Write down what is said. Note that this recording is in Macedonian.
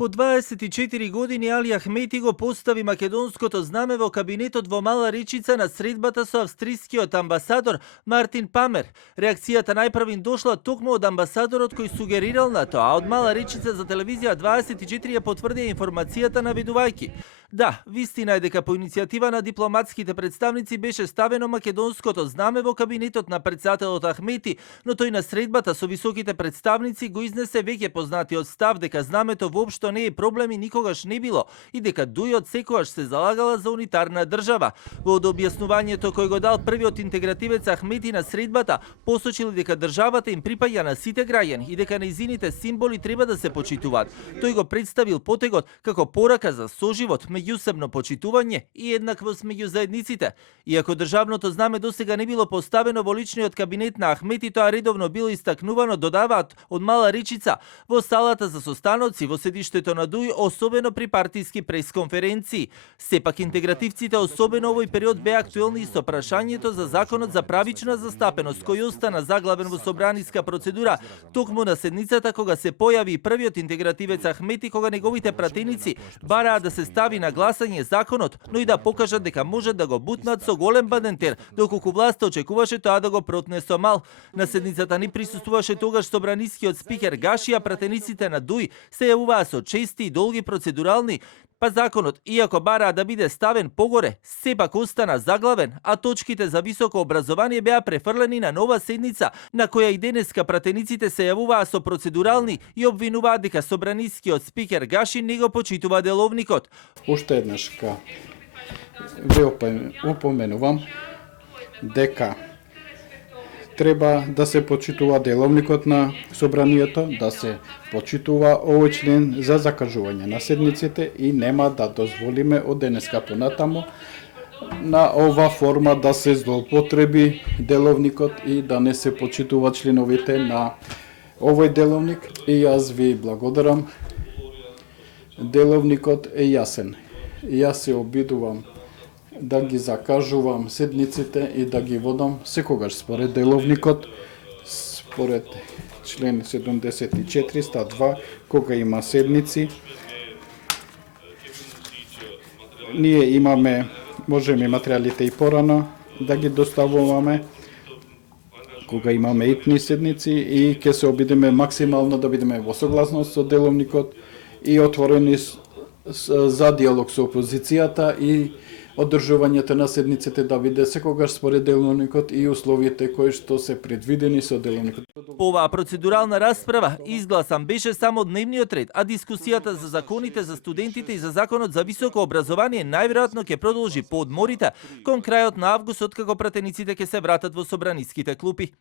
По 24 години Али Ахмети го постави македонското знаме во кабинетот во Мала Речица на средбата со австрискиот амбасадор Мартин Памер. Реакцијата најпрв дошла токму од амбасадорот кој сугерирал на тоа, а од Мала Речица за телевизија 24 ја потврдија информацијата наведувајќи: да, вистина е дека по иницијатива на дипломатските представници беше ставено македонското знаме во кабинетот на претседателот Ахмети, но тој на средбата со високите представници го изнесе веќе познатиот став дека знамето воопшто не е проблем и никогаш не било, и дека Дујот секогаш се залагала за унитарна држава. Во објаснувањето кој го дал првиот интегративец Ахмети на средбата, посочил дека државата им припаѓа на сите граѓани и дека нејзините символи треба да се почитуваат. Тој го представил потегот како порака за соживот, меѓусебно почитување и еднаквост меѓу заедниците. Иако државното знаме досега не било поставено во личниот кабинет на Ахмети, тоа редовно било истакнувано, додаваат од Мала Речица, во салата за состаноци, во седиштето на Дуј, особено при партиски пресконференции. Сепак интегративците особено овој период беа актуелни со прашањето за законот за правична застапеност, кој остана заглавен во собраниска процедура токму на седницата кога се појави првиот интегративец Ахмети, кога неговите пратеници бараа да се стави на гласање законот, но и да покажат дека можат да го бутнат со голем бадентер, доколку власта очекуваше тоа да го протне со мал. На седницата не присуствуваше тогаш собранискиот спикер Гаши, а пратениците на Дуј се јавуваа со чести и долги процедурални, па законот, иако бараа да биде ставен погоре, сепак остана заглавен, а точките за високо образование беа префрлени на нова седница, на која и денеска пратениците се јавуваа со процедурални и обвинуваат дека собранискиот спикер Гаши не го почитува деловникот. Уште еднаш ве упоменувам дека треба да се почитува деловникот на собранието, да се почитува овој член за закажување на седниците и нема да дозволиме од денеска понатаму на ова форма да се злоупотреби деловникот и да не се почитува членовите на овој деловник. И јас ви благодарам. Деловникот е јасен. Јас се обидувам да ги закажувам седниците и да ги водам секогаш според деловникот, според член 74 стат 2, кога има седници. Ние можеме материјалите и порано да ги доставуваме кога имаме итни седници и ќе се обидеме максимално да бидеме во согласност со деловникот и отворени за диалог со опозицијата и одржувањето на седниците да биде секогаш според деловникот и условите кои што се предвидени со деловникот. По оваа процедурална расправа изгласан беше само дневниот ред, а дискусијата за законите за студентите и за законот за високо образование најверојатно ќе продолжи по одморите кон крајот на август, откако пратениците ќе се вратат во собраниските клупи.